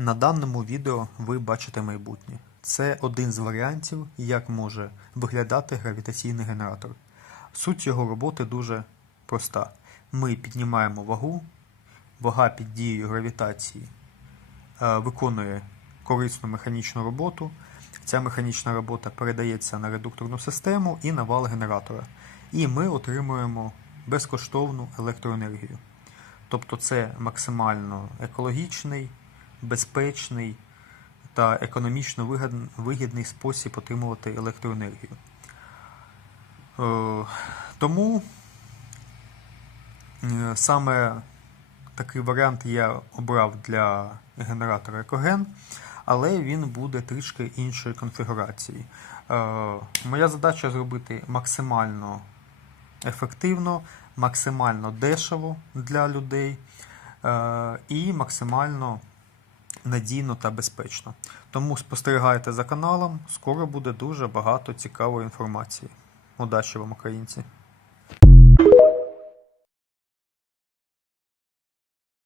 На даному відео ви бачите майбутнє. Це один з варіантів, як може виглядати гравітаційний генератор. Суть його роботи дуже проста. Ми піднімаємо вагу, вага під дією гравітації е, виконує корисну механічну роботу. Ця механічна робота передається на редукторну систему і на вал генератора. І ми отримуємо безкоштовну електроенергію. Тобто це максимально екологічний, безпечний та економічно вигідний спосіб отримувати електроенергію. Е, Тому е, саме такий варіант я обрав для генератора Екоген, але він буде трішки іншої конфігурації. Е, Моя задача зробити максимально ефективно, максимально дешево для людей і максимально надійно та безпечно. Тому спостерігайте за каналом, скоро буде дуже багато цікавої інформації. Удачі вам, українці!